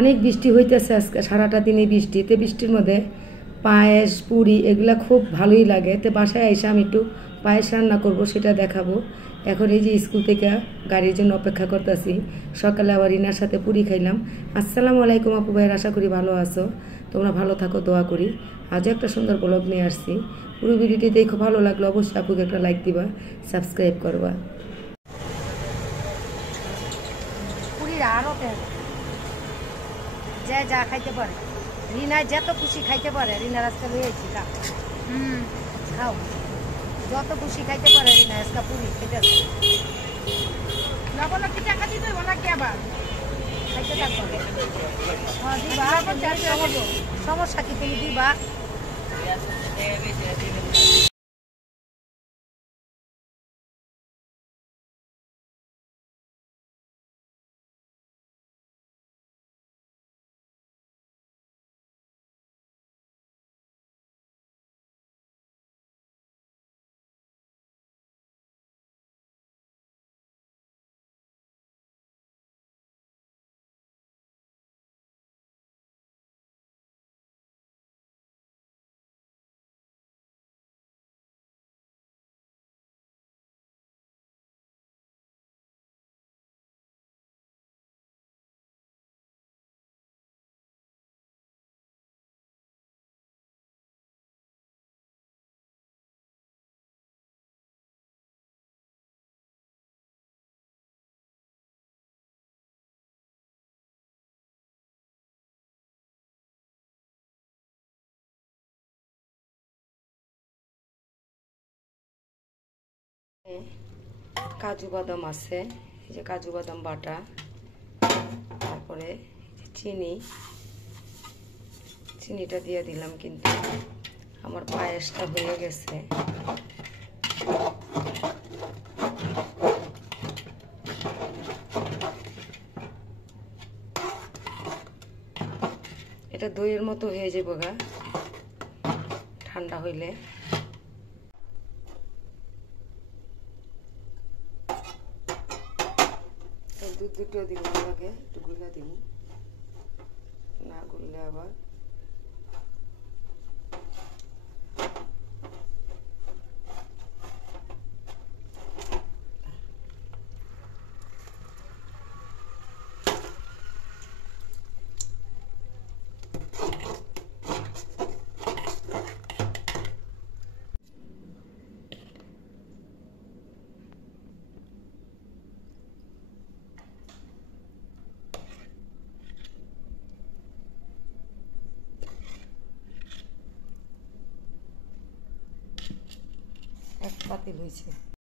অনেক বৃষ্টি হইতেছে আজকে, সারাটা দিনই বৃষ্টি। তো বৃষ্টির মধ্যে পায়েস পুরি এগুলা খুব ভালোই লাগে। তো বাসায় এসে আমি একটু পায়েস রান্না করব, সেটা দেখাবো। এখন এই যে স্কুল থেকে গাড়ির জন্য অপেক্ষা করতেছি। সকালে আবার রিনার সাথে পুরি খাইলাম। আসসালামু আলাইকুম আপু ভাইয়ের, আশা করি ভালো আছো। তোমরা ভালো থাকো, দোয়া করি। আজও একটা সুন্দর ব্লগ নিয়ে আসছি। পুরো ভিডিওটি দেখো, ভালো লাগলো অবশ্যই আপুকে একটা লাইক দিবা, সাবস্ক্রাইব করবা। পুরীর আরও যে যা খাইতে পারে, রিনায় যত খুশি খাইতে পারে। রিনার আজকে লই আইছি, খাও যত খুশি খাইতে পারে। রিনা আজকে পুরি খাইতে টাকা দিতে বলা কি আবার খাইতে থাকবো। দিবা, সমস্যা কি, তুমি দিবা। কাজু বাদাম আছে, এই যে কাজু বাদাম বাটা, তারপরে চিনিটা দিয়ে দিলাম। কিন্তু আমার পায়েসটা হয়ে গেছে। এটা দইয়ের মতো হয়ে যাবো গা ঠান্ডা হইলে। দুধ দুটো দিব, আগে একটু গুলা দিব, না গুললে আবার এক পাতিল হয়েছে।